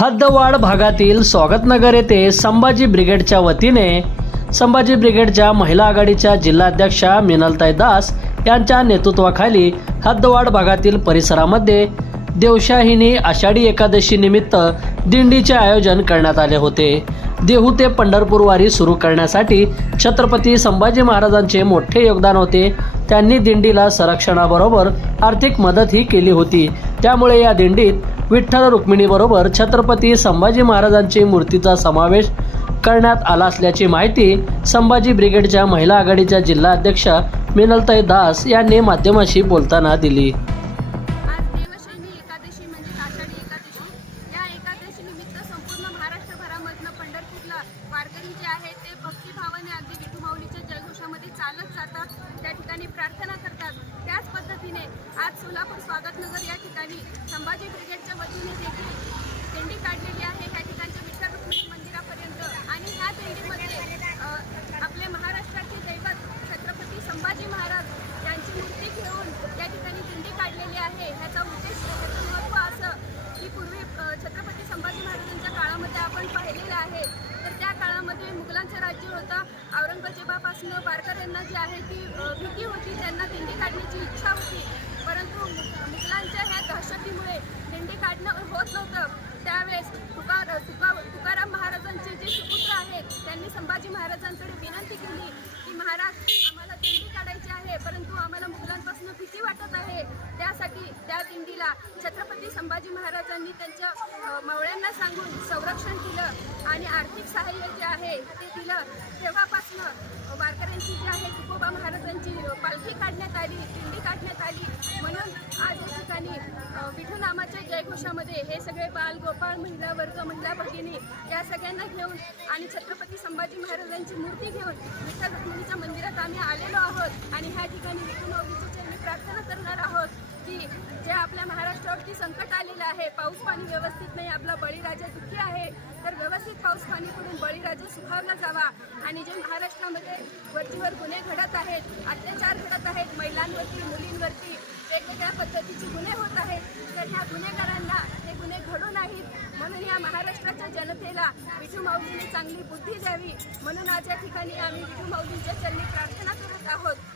हद्दवाड भागातील स्वागतनगर येथे संभाजी ब्रिगेडच्या वतीने संभाजी ब्रिगेडच्या महिला आघाडीच्या जिल्हाध्यक्षा मिनलताई दास यांच्या नेतृत्वाखाली हद्दवाड भागातील परिसरामध्ये देवशाहिनी आषाढी एकादशी निमित्त दिंडीचे आयोजन करण्यात आले होते. देहू ते पंढरपूरवारी सुरू करण्यासाठी छत्रपती संभाजी महाराजांचे मोठे योगदान होते. त्यांनी दिंडीला संरक्षणाबरोबर आर्थिक मदतही केली होती. त्यामुळे या दिंडीत विठ्ठल रुक्मिणीबरोबर छत्रपती संभाजी महाराजांची मूर्तीचा समावेश करण्यात आला असल्याची माहिती संभाजी ब्रिगेडच्या महिला आघाडीच्या जिल्हा अध्यक्ष मिनलताई दास यांनी माध्यमाशी बोलताना दिली. म्हणजे वारकरी जे आहेत ते भक्तिभावाने अगदी विठू माऊलीच्या जयघोषामध्ये चालत जातात. त्या ठिकाणी प्रार्थना करतात. त्याच पद्धतीने आज सोलापूर स्वागतनगर या ठिकाणी संभाजी ब्रिगेडच्या वतीने देखील दिंडी काढलेली आहे या ठिकाणच्या विठ्ठल रुक्मिणी मंदिरापर्यंत आणि ह्या दिंडीमध्ये अ, आपले महाराष्ट्राचे दैवत छत्रपती संभाजी महाराज यांची मूर्ती घेऊन या ठिकाणी दिंडी काढलेली आहे ह्याचा उद्देश ह्याचं महत्त्व असं की पूर्वी अ, छत्रपती संभाजी महाराजांच्या काळामध्ये आपण पाहिलेलं आहे तर त्या काळामध्ये मुघलांचं राज्य होतं. औरंगजेबापासून वारकऱ्यांना जी आहे ती भीती होती. त्यांना दिंडी काढण्याची इच्छा होती. परंतु मुघलांच्या ह्या दहशतीमुळे दिंडी काढणं होत नव्हतं. त्यावेळेस तुकार तुका तुकाराम महाराजांचे जे सुपुत्र आहेत त्यांनी संभाजी महाराजांकडे विनंती केली की महाराज आम्हाला दिंडी काढायची आहे. परंतु आम्हाला मुघलांपासून भीती करण्यासाठी त्या दिंडीला छत्रपती संभाजी महाराजांनी त्यांच्या मावळ्यांना सांगून संरक्षण दिलं आणि आर्थिक सहाय्य जे आहे ते दिलं. तेव्हापासून वारकऱ्यांची जी आहे तुकोबा महाराजांची पालखी काढण्यात आली दिंडी काढण्यात आली. म्हणून आज या ठिकाणी अ, विठू नामाच्या जयघोषामध्ये हे सगळे बाल गोपाळ महिला वर्ग महिला भगिनी या सगळ्यांना घेऊन आणि छत्रपती संभाजी महाराजांची मूर्ती घेऊन विठ्ठल रुक्मिणीच्या मंदिरात आम्ही आलेलो आहोत. आणि ह्या ठिकाणी विठू माऊलीच्या चरणी प्रार्थना करणार आहोत की जे आपल्या महाराष्ट्रावरती संकट आलेलं आहे पाऊस पाणी व्यवस्थित नाही आपला बळीराजा दुःखी आहे तर व्यवस्थित पाऊस पाणी करून बळीराजा सुखावला जावा. आणि जे महाराष्ट्रामध्ये वरतीवर गुन्हे घडत आहेत अत्याचार घडत आहेत महिलांवरती मुलींवरती वेगवेगळ्या पद्धतीचे गुन्हे होत आहेत तर ह्या गुन्हेगारांना ते गुन्हे घडू नाहीत. म्हणून या महाराष्ट्राच्या जनतेला विठू माऊलीने चांगली बुद्धी द्यावी. म्हणून आज या ठिकाणी आम्ही विठू माऊलींच्या चरणी प्रार्थना करत आहोत.